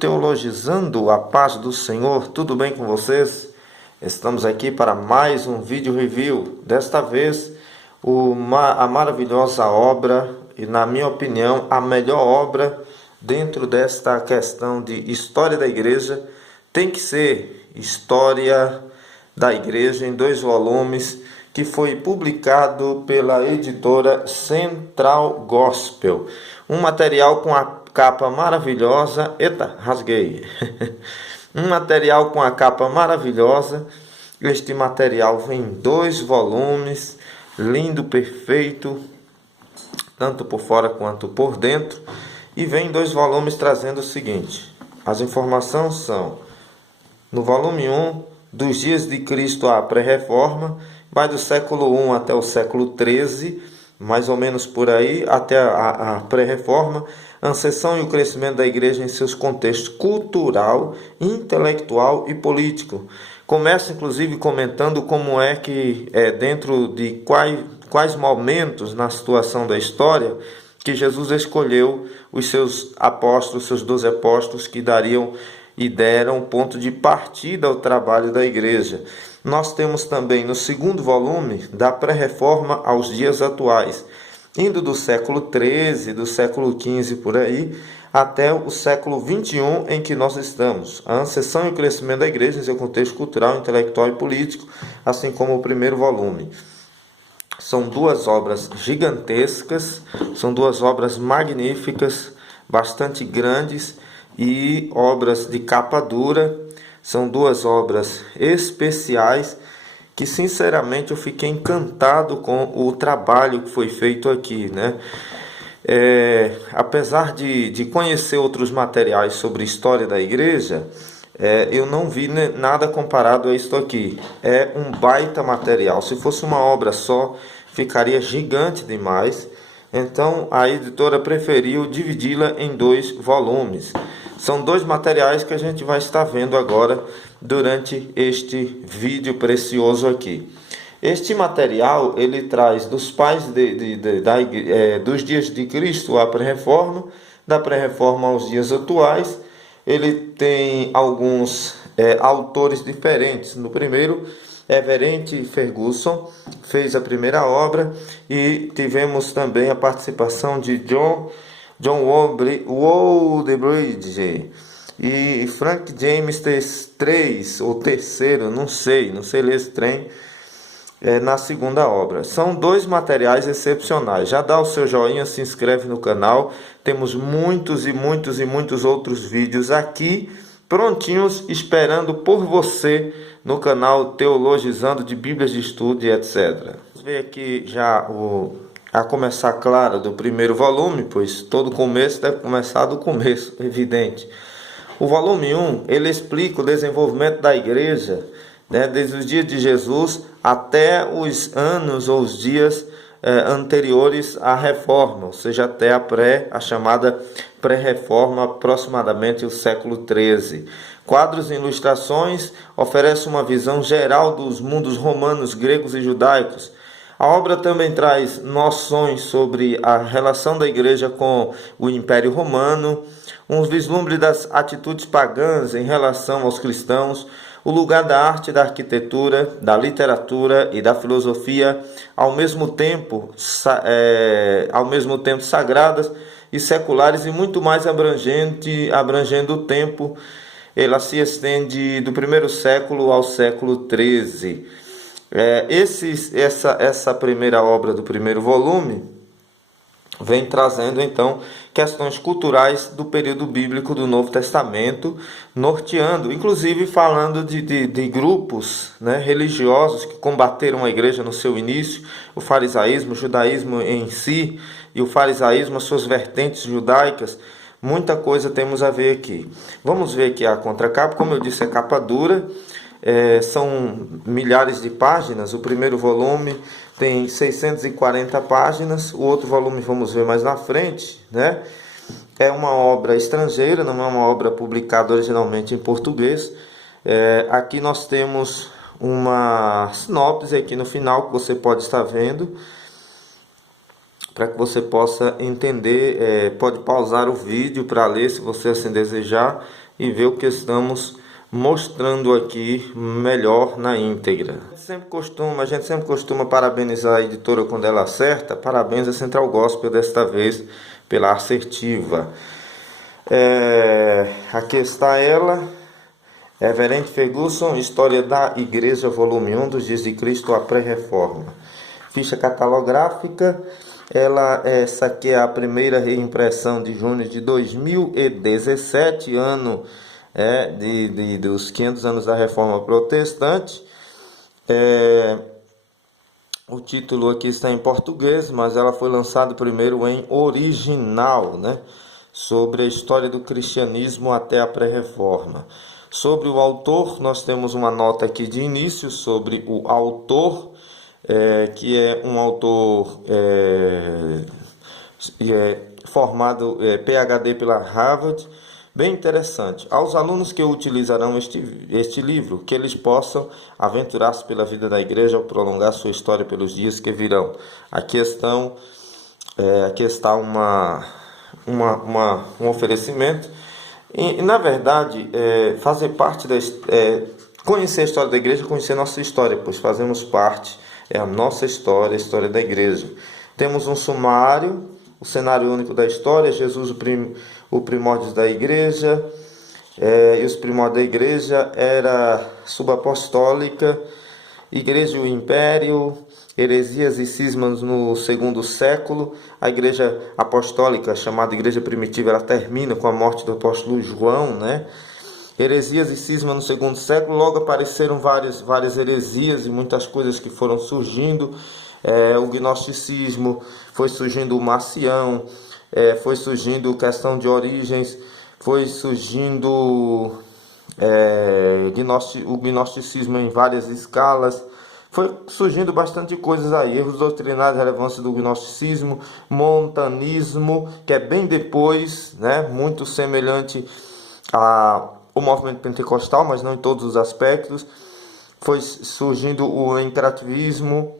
Teologizando, a paz do Senhor, tudo bem com vocês? Estamos aqui para mais um vídeo review. Desta vez, a maravilhosa obra, e na minha opinião, a melhor obra dentro desta questão de história da igreja, tem que ser História da Igreja em 2 volumes, que foi publicado pela editora Central Gospel. Um material com a capa maravilhosa. Eita, rasguei. Um material com a capa maravilhosa. Este material vem em 2 volumes, lindo, perfeito, tanto por fora quanto por dentro. E vem em 2 volumes trazendo o seguinte: as informações são, no volume 1, dos dias de Cristo à pré-reforma, vai do século I até o século XIII, mais ou menos por aí, até a pré-reforma, a ascensão e o crescimento da igreja em seus contextos cultural, intelectual e político. Começa, inclusive, comentando como é que, dentro de quais momentos na situação da história, que Jesus escolheu os seus apóstolos, seus 12 apóstolos, que dariam e deram ponto de partida ao trabalho da igreja. Nós temos também no 2º volume, da pré-reforma aos dias atuais, indo do século XIII, do século XV por aí, até o século XXI em que nós estamos. A ascensão e o crescimento da igreja em seu contexto cultural, intelectual e político, assim como o 1º volume. São 2 obras gigantescas, são 2 obras magníficas, bastante grandes, e obras de capa dura. São 2 obras especiais que, sinceramente, eu fiquei encantado com o trabalho que foi feito aqui, né? Apesar de conhecer outros materiais sobre história da igreja, eu não vi nada comparado a isso aqui. É um baita material. Se fosse uma obra só, ficaria gigante demais. Então, a editora preferiu dividi-la em 2 volumes. São 2 materiais que a gente vai estar vendo agora durante este vídeo precioso aqui. Este material, ele traz dos pais dos dias de Cristo à pré-reforma, da pré-reforma aos dias atuais. Ele tem alguns autores diferentes. No primeiro, Everett Ferguson fez a primeira obra, e tivemos também a participação de John Waldebridge e Frank James III, ou terceiro, não sei ler esse trem, na segunda obra. São 2 materiais excepcionais. Já dá o seu joinha, se inscreve no canal. Temos muitos e muitos outros vídeos aqui, prontinhos, esperando por você no canal Teologizando, de Bíblias de Estudo e etc. Vamos ver aqui já a começar, claro, do 1º volume, pois todo começo deve começar do começo, evidente. O volume 1, ele explica o desenvolvimento da igreja, né, desde os dias de Jesus até os anos ou os dias anteriores à reforma, ou seja, até a chamada pré-reforma, aproximadamente o século XIII. Quadros e ilustrações oferecem uma visão geral dos mundos romanos, gregos e judaicos. A obra também traz noções sobre a relação da igreja com o Império Romano, um vislumbre das atitudes pagãs em relação aos cristãos, o lugar da arte e da arquitetura, da literatura e da filosofia, ao mesmo tempo sagradas e seculares, e muito mais abrangendo o tempo. Ela se estende do 1º século ao século XIII. Essa primeira obra do 1º volume vem trazendo, então, questões culturais do período bíblico do Novo Testamento, norteando, inclusive falando de grupos, né, religiosos que combateram a igreja no seu início, o farisaísmo, o judaísmo em si, e o farisaísmo, as suas vertentes judaicas. Muita coisa temos a ver aqui. Vamos ver aqui a contracapa. Como eu disse, é capa dura. São milhares de páginas. O 1º volume tem 640 páginas. O outro volume vamos ver mais na frente, né? É uma obra estrangeira, não é uma obra publicada originalmente em português. Aqui nós temos uma sinopse aqui no final, que você pode estar vendo. para que você possa entender. Pode pausar o vídeo para ler, se você assim desejar, e ver o que estamos mostrando aqui melhor na íntegra. A gente sempre costuma parabenizar a editora quando ela acerta. Parabéns à Central Gospel desta vez pela assertiva. Aqui está ela, Everett Ferguson, História da Igreja, volume 1, dos Dias de Cristo à Pré-Reforma. Ficha catalográfica. Essa aqui é a primeira reimpressão de junho de 2017, ano dos 500 anos da Reforma Protestante. O título aqui está em português, mas ela foi lançada primeiro em original, sobre a história do cristianismo até a pré-reforma. Sobre o autor, nós temos uma nota aqui de início sobre o autor, que é um autor formado PhD pela Harvard. Bem interessante. Aos alunos que utilizarão este livro, que eles possam aventurar-se pela vida da igreja ou prolongar sua história pelos dias que virão. Aqui está um oferecimento. E na verdade, fazer parte conhecer a história da igreja, conhecer a nossa história, pois fazemos parte, a nossa história, a história da igreja. Temos um sumário, o cenário único da história, Jesus o primórdios da igreja, e os primórdios da igreja era subapostólica, igreja e o império, heresias e cismas no segundo século. A igreja apostólica, chamada igreja primitiva, ela termina com a morte do apóstolo João, heresias e cismas no segundo século. Logo apareceram várias heresias e muitas coisas que foram surgindo. O gnosticismo, foi surgindo o Marcião, foi surgindo questão de origens, foi surgindo o gnosticismo em várias escalas, foi surgindo bastante coisas aí, erros doutrinários, relevância do gnosticismo, montanismo, que é bem depois, muito semelhante ao movimento pentecostal, mas não em todos os aspectos. Foi surgindo o imperativismo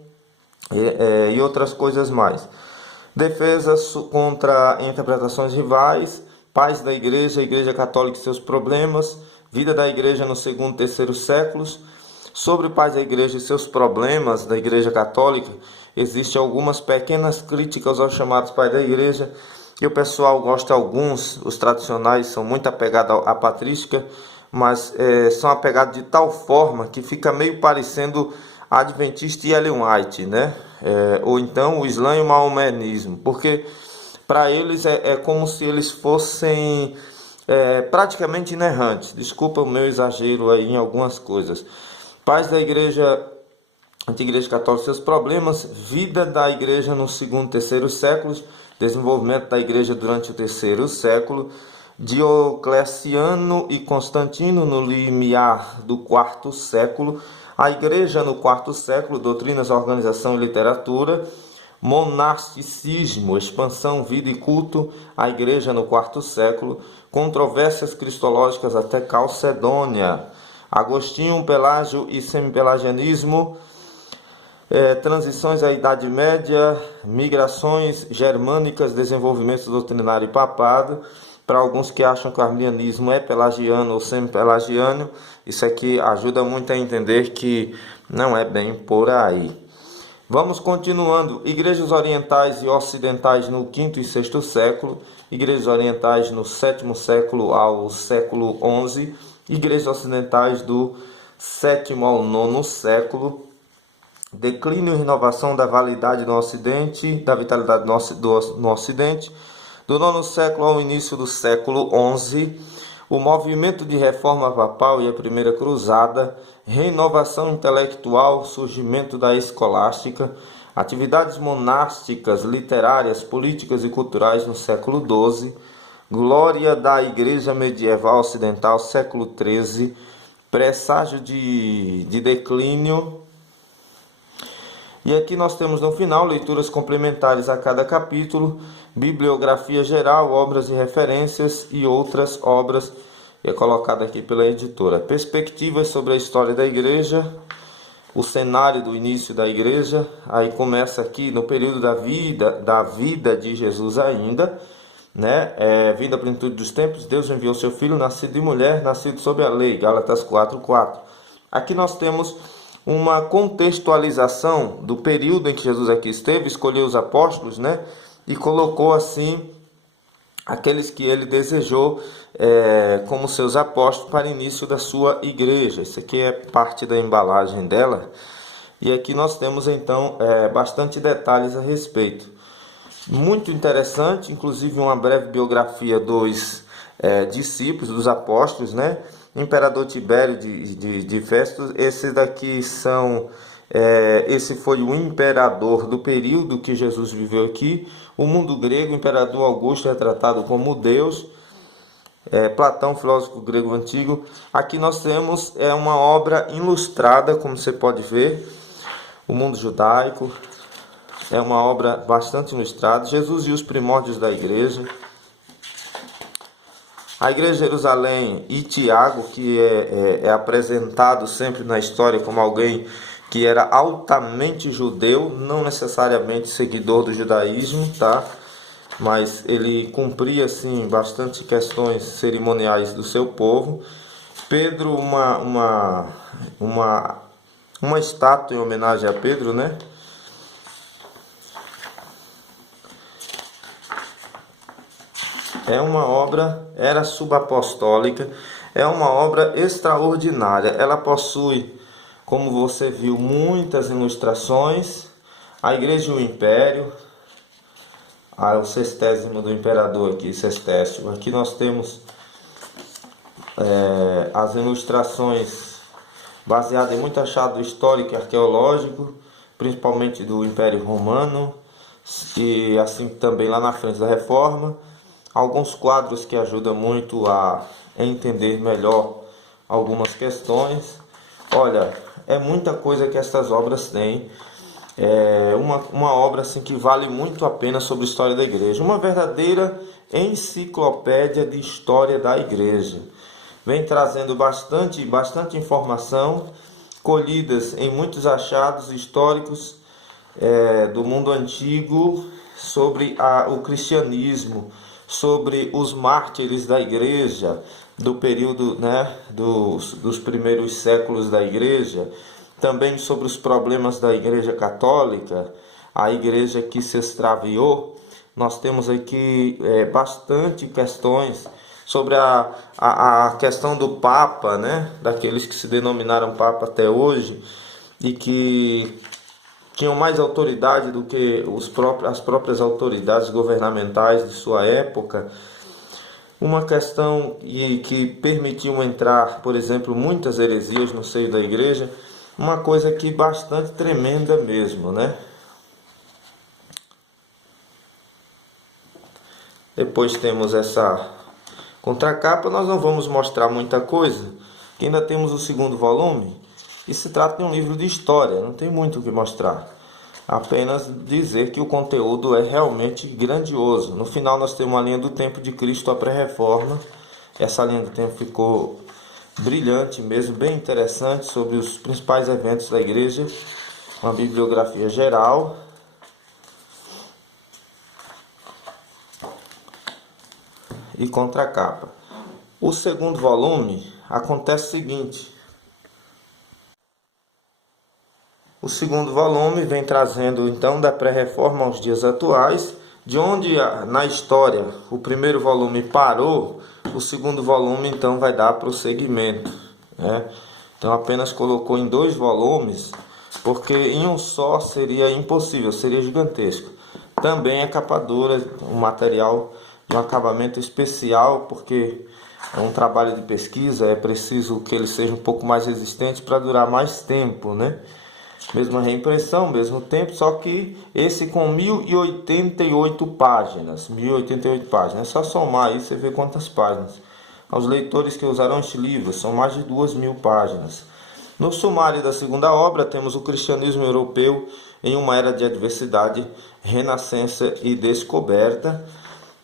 e outras coisas mais. Defesas contra interpretações rivais, pais da igreja, a igreja católica e seus problemas, vida da igreja no segundo e terceiro séculos. Sobre pais da igreja e seus problemas da igreja católica, existem algumas pequenas críticas aos chamados pais da igreja, e o pessoal gosta, os tradicionais são muito apegados à patrística, mas são apegados de tal forma que fica meio parecendo adventista e Ellen White, ou então o Islã e o maomenismo, porque para eles é como se eles fossem praticamente inerrantes. Desculpa o meu exagero aí em algumas coisas. Pais da igreja, antiga igreja católica, seus problemas, vida da igreja no segundo e terceiro séculos, desenvolvimento da igreja durante o terceiro século, Diocleciano e Constantino no limiar do quarto século, a igreja no quarto século, doutrinas, organização e literatura, monasticismo, expansão, vida e culto, a igreja no quarto século, controvérsias cristológicas até Calcedônia, Agostinho, Pelágio e semipelagianismo, transições à Idade Média, migrações germânicas, desenvolvimento doutrinário e papado. Para alguns que acham que o arminianismo é pelagiano ou semi-pelagiano, isso aqui ajuda muito a entender que não é bem por aí. Vamos continuando. Igrejas orientais e ocidentais no quinto e sexto século, igrejas orientais no sétimo século ao século XI, igrejas ocidentais do sétimo ao nono século, declínio e renovação da validade no Ocidente, da vitalidade no Ocidente, do nono século ao início do século XI, o movimento de reforma papal e a primeira cruzada, renovação intelectual, surgimento da escolástica, atividades monásticas, literárias, políticas e culturais no século XII, glória da Igreja Medieval Ocidental, século XIII, presságio de declínio. E aqui nós temos no final leituras complementares a cada capítulo, bibliografia geral, obras e referências e outras obras, colocada aqui pela editora. Perspectivas sobre a história da igreja, o cenário do início da igreja. Aí começa aqui no período da vida de Jesus ainda, né? Vindo à plenitude dos tempos, Deus enviou seu Filho, nascido de mulher, nascido sob a lei, Gálatas 4:4. Aqui nós temos uma contextualização do período em que Jesus aqui esteve, escolheu os apóstolos, né? E colocou assim aqueles que ele desejou como seus apóstolos para o início da sua igreja. Isso aqui é parte da embalagem dela. E aqui nós temos então bastante detalhes a respeito. Muito interessante, inclusive uma breve biografia dos discípulos, dos apóstolos, né? Imperador Tibério de Festo. Esses daqui são... esse foi o imperador do período que Jesus viveu aqui. O mundo grego, o imperador Augusto é tratado como Deus. Platão, filósofo grego antigo. Aqui nós temos uma obra ilustrada, como você pode ver. O mundo judaico. É uma obra bastante ilustrada. Jesus e os primórdios da igreja. A igreja de Jerusalém e Tiago, que é apresentado sempre na história como alguém que era altamente judeu, não necessariamente seguidor do judaísmo, tá? Mas ele cumpria assim bastante questões cerimoniais do seu povo. Pedro, uma estátua em homenagem a Pedro, né? É uma obra, era subapostólica, é uma obra extraordinária. Ela possui, como você viu, muitas ilustrações. A igreja e o império, o sextésimo do imperador aqui, sextésimo. Aqui nós temos as ilustrações baseadas em muito achado histórico e arqueológico, principalmente do Império Romano, e assim também lá na frente da Reforma. Alguns quadros que ajudam muito a entender melhor algumas questões. Olha, é muita coisa que essas obras têm. É uma obra assim, que vale muito a pena sobre a história da igreja. Uma verdadeira enciclopédia de história da igreja. Vem trazendo bastante informação, colhidas em muitos achados históricos do mundo antigo sobre o cristianismo, sobre os mártires da igreja, do período, né, dos primeiros séculos da igreja, também sobre os problemas da igreja católica, a igreja que se extraviou. Nós temos aqui bastante questões sobre a questão do Papa, né, daqueles que se denominaram Papa até hoje, e que tinham mais autoridade do que as próprias autoridades governamentais de sua época. Uma questão que permitiu entrar, por exemplo, muitas heresias no seio da igreja. Uma coisa que bastante tremenda mesmo, né? Depois temos essa contracapa. Nós não vamos mostrar muita coisa, que ainda temos o segundo volume. E se trata de um livro de história, não tem muito o que mostrar. Apenas dizer que o conteúdo é realmente grandioso. No final nós temos a linha do tempo de Cristo, a pré-reforma. Essa linha do tempo ficou brilhante mesmo, bem interessante, sobre os principais eventos da igreja. Uma bibliografia geral. E contracapa. O segundo volume acontece o seguinte. O segundo volume vem trazendo então da pré-reforma aos dias atuais, de onde na história o primeiro volume parou, o segundo volume então vai dar prosseguimento, né? Então apenas colocou em 2 volumes, porque em um só seria impossível, seria gigantesco. Também é capa dura, um material de um acabamento especial, porque é um trabalho de pesquisa, é preciso que ele seja um pouco mais resistente para durar mais tempo, né? Mesma reimpressão, mesmo tempo, só que esse com 1088 páginas. 1088 páginas. É só somar aí, você vê quantas páginas. Aos leitores que usarão este livro, são mais de 2000 páginas. No sumário da segunda obra, temos o cristianismo europeu em uma era de adversidade, renascença e descoberta.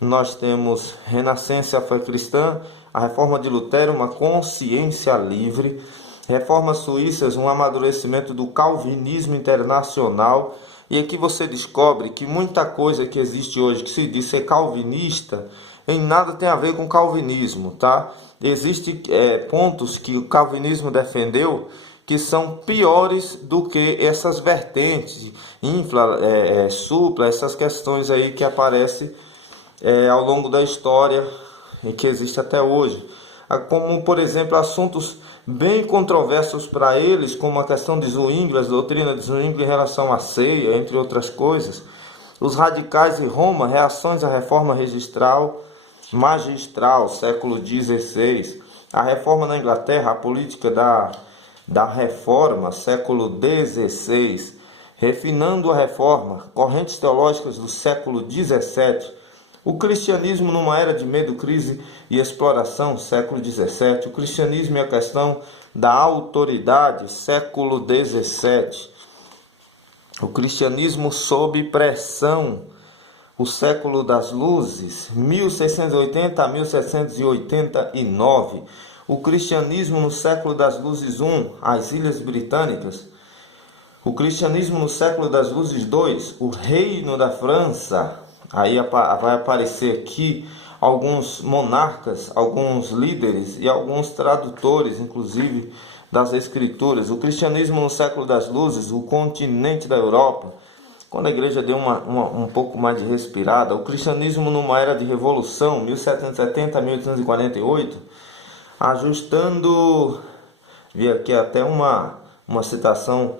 Nós temos renascença, a fé cristã, a reforma de Lutero, uma consciência livre, Reformas Suíças, um amadurecimento do calvinismo internacional. E aqui você descobre que muita coisa que existe hoje, que se diz ser calvinista, em nada tem a ver com calvinismo, tá? Existem pontos que o calvinismo defendeu que são piores do que essas vertentes, supla, essas questões aí que aparecem ao longo da história e que existe até hoje. Como, por exemplo, assuntos bem controversos para eles, como a questão de Zwingli, a doutrina de Zwingli em relação à ceia, entre outras coisas. Os radicais em Roma, reações à reforma magistral, século XVI. A reforma na Inglaterra, a política da reforma, século XVI. Refinando a reforma, correntes teológicas do século XVII. O cristianismo numa era de medo, crise e exploração, século XVII. O cristianismo e a questão da autoridade, século XVII. O cristianismo sob pressão, o século das luzes, 1680 a 1789. O cristianismo no século das luzes I, as Ilhas Britânicas. O cristianismo no século das luzes II, o Reino da França. Aí vai aparecer aqui alguns monarcas, alguns líderes e alguns tradutores, inclusive, das escrituras. O cristianismo no século das luzes, o continente da Europa, quando a igreja deu um pouco mais de respirada. O cristianismo numa era de revolução, 1770 a 1848, ajustando, vi aqui até uma citação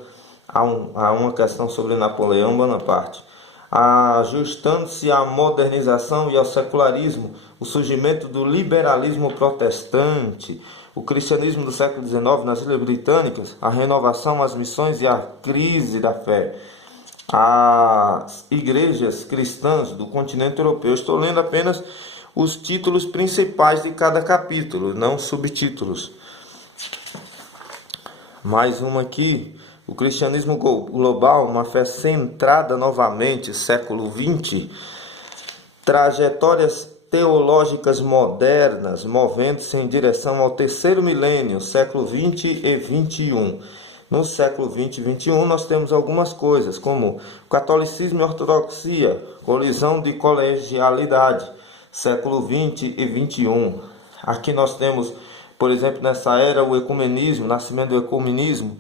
a uma questão sobre Napoleão Bonaparte. Ajustando-se à modernização e ao secularismo, o surgimento do liberalismo protestante, o cristianismo do século XIX nas Ilhas Britânicas, a renovação, as missões e a crise da fé, as igrejas cristãs do continente europeu. Estou lendo apenas os títulos principais de cada capítulo, não subtítulos. Mais uma aqui. O cristianismo global, uma fé centrada novamente, século XX. Trajetórias teológicas modernas, movendo-se em direção ao terceiro milênio, século XX e XXI. No século XX e XXI nós temos algumas coisas, como catolicismo e ortodoxia, colisão de colegialidade, século XX e XXI. Aqui nós temos, por exemplo, nessa era, o ecumenismo, nascimento do ecumenismo,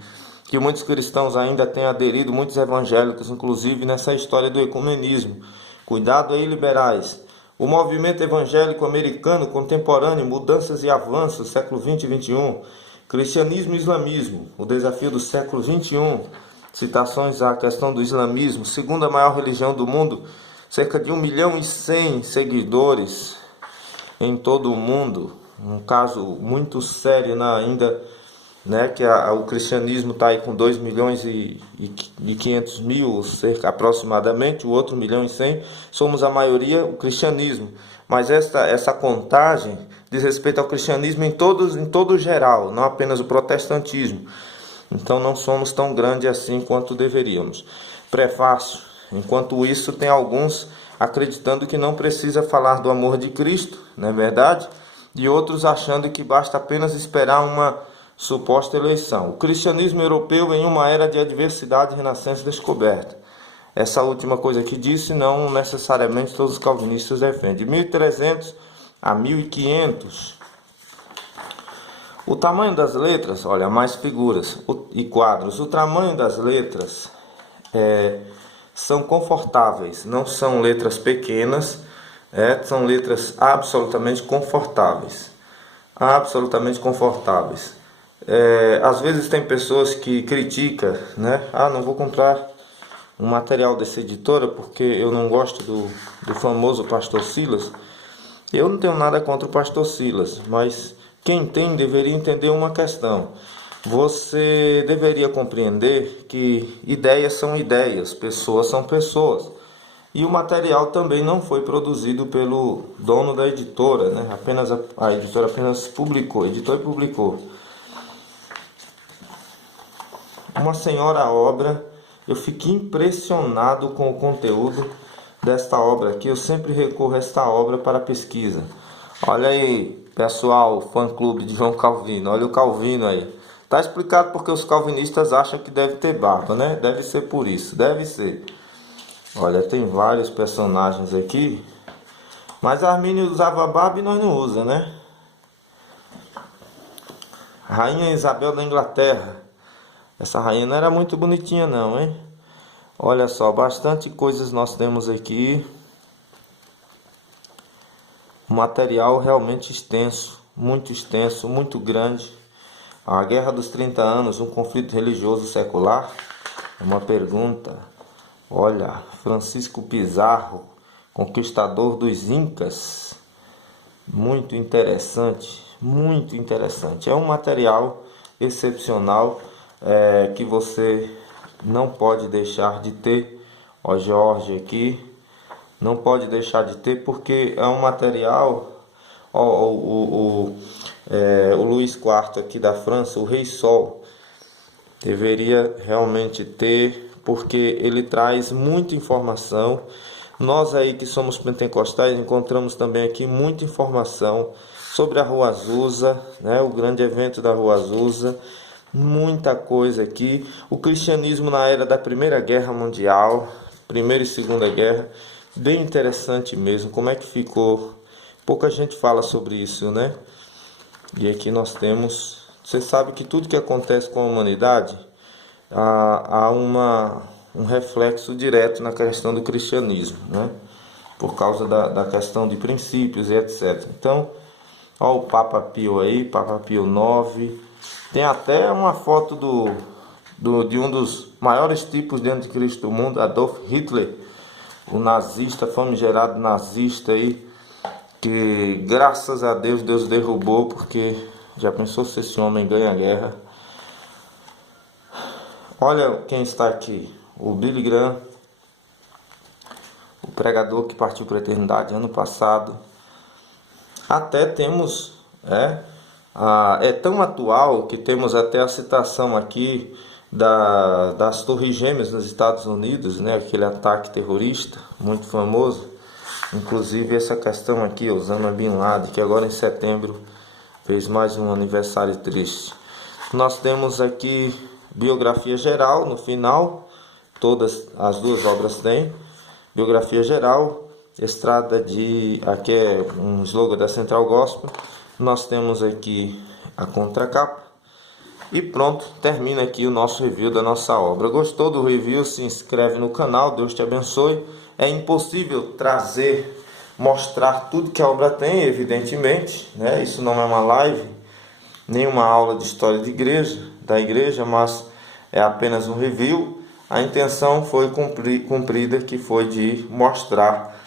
que muitos cristãos ainda têm aderido, muitos evangélicos, inclusive, nessa história do ecumenismo. Cuidado aí, liberais. O movimento evangélico americano contemporâneo, mudanças e avanços, século XX e XXI. Cristianismo e islamismo, o desafio do século XXI. Citações à questão do islamismo, segunda maior religião do mundo, cerca de 1.100.000 seguidores em todo o mundo. Um caso muito sério ainda, que o cristianismo está aí com 2.500.000, cerca aproximadamente, o outro 1.100.000, somos a maioria o cristianismo. Mas essa contagem diz respeito ao cristianismo em todo geral, não apenas o protestantismo. Então não somos tão grandes assim quanto deveríamos. Prefácio. Enquanto isso, tem alguns acreditando que não precisa falar do amor de Cristo, não é verdade? E outros achando que basta apenas esperar uma suposta eleição. O cristianismo europeu em uma era de adversidade, renascença e descoberta. Essa última coisa que disse, não necessariamente todos os calvinistas defendem. De 1300 a 1500. O tamanho das letras, olha, mais figuras e quadros. O tamanho das letras são confortáveis, não são letras pequenas, são letras absolutamente confortáveis. Absolutamente confortáveis. Às vezes tem pessoas que criticam, não vou comprar um material dessa editora porque eu não gosto do famoso Pastor Silas. Eu não tenho nada contra o Pastor Silas, mas quem tem deveria entender uma questão. Você deveria compreender que ideias são ideias, pessoas são pessoas. E o material também não foi produzido pelo dono da editora, a editora apenas editou e publicou. Uma senhora obra, eu fiquei impressionado com o conteúdo desta obra aqui. Eu sempre recorro a esta obra para pesquisa. Olha aí, pessoal, fã-clube de João Calvino, olha o Calvino aí. Tá explicado porque os calvinistas acham que deve ter barba, né? Deve ser por isso, deve ser. Olha, tem vários personagens aqui. Mas Armínio usava barba e nós não usa, né? Rainha Isabel da Inglaterra. Essa rainha não era muito bonitinha não, hein? Olha só, bastante coisas nós temos aqui. Um material realmente extenso, muito grande. A Guerra dos 30 Anos, um conflito religioso secular? É uma pergunta. Olha, Francisco Pizarro, conquistador dos Incas. Muito interessante, muito interessante. É um material excepcional que você não pode deixar de ter. Ó, Jorge aqui, não pode deixar de ter porque é um material. Ó, o Luís IV aqui da França, o Rei Sol, deveria realmente ter, porque ele traz muita informação. Nós aí que somos pentecostais encontramos também aqui muita informação sobre a Rua Azusa, né, o grande evento da Rua Azusa, muita coisa aqui. O cristianismo na era da Primeira Guerra Mundial, Primeira e Segunda Guerra, bem interessante mesmo, como é que ficou. Pouca gente fala sobre isso, né? E aqui nós temos, você sabe que tudo que acontece com a humanidade há um reflexo direto na questão do cristianismo, né? Por causa da questão de princípios e etc. Então, ó, o Papa Pio aí, Papa Pio IX. Tem até uma foto de um dos maiores tipos de anticristo do mundo, Adolf Hitler, o nazista, famigerado nazista aí, que graças a Deus, Deus derrubou, porque já pensou se esse homem ganha a guerra. Olha quem está aqui, o Billy Graham, o pregador que partiu para a eternidade ano passado. Até temos, é tão atual que temos até a citação aqui das Torres Gêmeas nos Estados Unidos, né? Aquele ataque terrorista muito famoso. Inclusive essa questão aqui, Osama Bin Laden, que agora em setembro fez mais um aniversário triste. Nós temos aqui biografia geral no final, todas as duas obras têm biografia geral, estrada de, aqui é um slogan da Central Gospel. Nós temos aqui a contracapa e pronto, termina aqui o nosso review da nossa obra. Gostou do review? Se inscreve no canal, Deus te abençoe. É impossível mostrar tudo que a obra tem, evidentemente, né? Isso não é uma live, nem uma aula de história da igreja, mas é apenas um review. A intenção foi cumprida, que foi de mostrar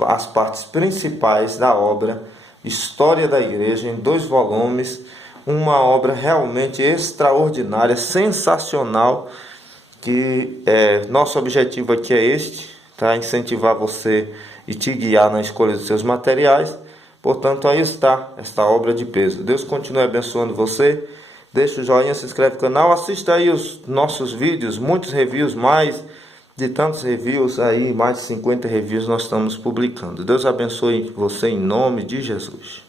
as partes principais da obra História da Igreja, em 2 volumes, uma obra realmente extraordinária, sensacional, que nosso objetivo aqui é este, tá? Incentivar você e te guiar na escolha dos seus materiais. Portanto, aí está esta obra de peso. Deus continue abençoando você. Deixa o joinha, se inscreve no canal, assista aí os nossos vídeos, muitos reviews, mais de tantos reviews aí, mais de 50 reviews nós estamos publicando. Deus abençoe você em nome de Jesus.